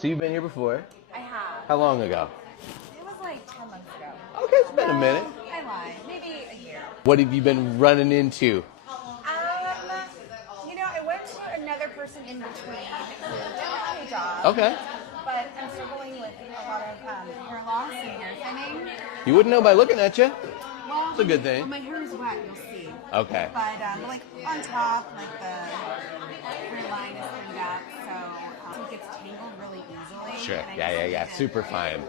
So you've been here before? I have. How long ago? It was like 10 months ago. Okay, it's been a minute. I lied. Maybe a year. What have you been running into? I went to another person in between who did a good job. Okay. But I'm struggling with a lot of hair loss and hair thinning. You wouldn't know by looking at you. Well, It's a good thing. When my hair is wet, you'll see. Okay. But like on top, like the hairline is thinned out, so it gets tangled really easily. Sure. And I Yeah, just yeah, need yeah. to Super fine.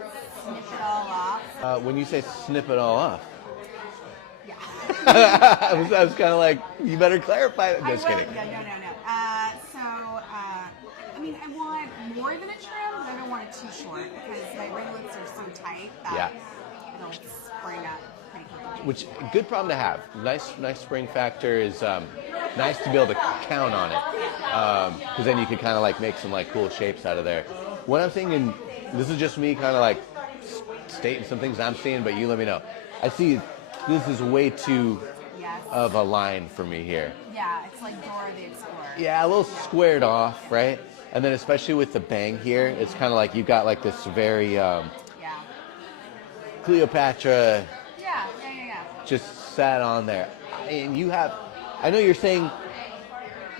Snip it all off. When you say snip it all off, Yeah. I was kind of like, you better clarify that. Just kidding. No. I want more than a trim, but I don't want it too short because my ringlets are so tight that it'll spring up pretty quickly. Which good problem to have. Nice spring factor is nice to be able to count on it because then you can kind of like make some like cool shapes out of there. What I'm thinking, this is just me kind of like stating some things I'm seeing, but you let me know. I see this is way too of a line for me here. Yeah, it's like Dora the Explorer. Yeah, a little squared off, right? And then especially with the bang here, it's kind of like you got like this very Cleopatra just sat on there. And you have, I know you're saying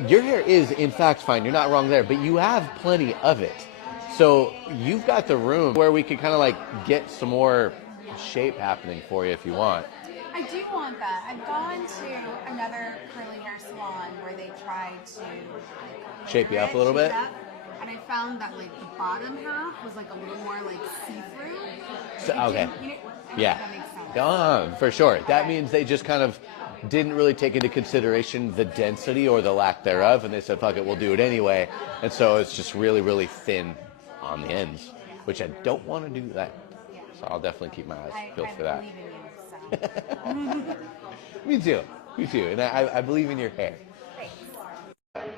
your hair is in fact fine, you're not wrong there, but you have plenty of it. So you've got the room where we could kind of like get some more shape happening for you if you want. I do want that. I've gone to another curly hair salon where they tried to Shape you up a little bit? And I found that like the bottom half was like a little more like see-through. So, okay. Yeah. That makes sense. For sure. That means they just kind of didn't really take into consideration the density or the lack thereof, and they said, fuck it, we'll do it anyway. And so it's just really, really thin on the ends, which I don't want to do that. So I'll definitely keep my eyes peeled for that. I believe in you, so. Me too. And I believe in your hair. Thanks.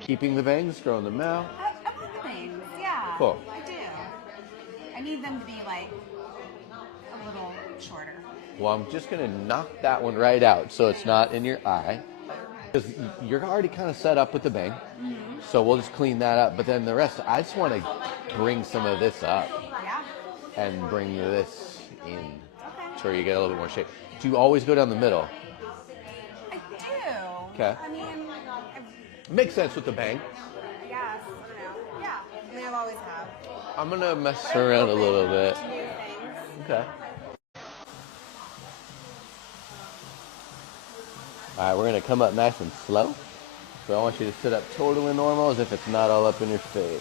Keeping the bangs, growing them out. I like the bangs, yeah. Cool. I do. I need them to be like a little shorter. Well, I'm just going to knock that one right out so it's not in your eye. Because you're already kind of set up with the bang. Mm-hmm. So we'll just clean that up. But then the rest, I just want to bring some of this up. Yeah. And bring this in. Okay. So you get a little bit more shape. Do you always go down the middle? I do. Okay. I mean, Makes sense with the bang. I guess. I don't know. Yeah. I mean, I've always have. I'm going to mess around a little bit. To new things. Okay. All right, we're going to come up nice and slow. So I want you to sit up totally normal as if it's not all up in your face.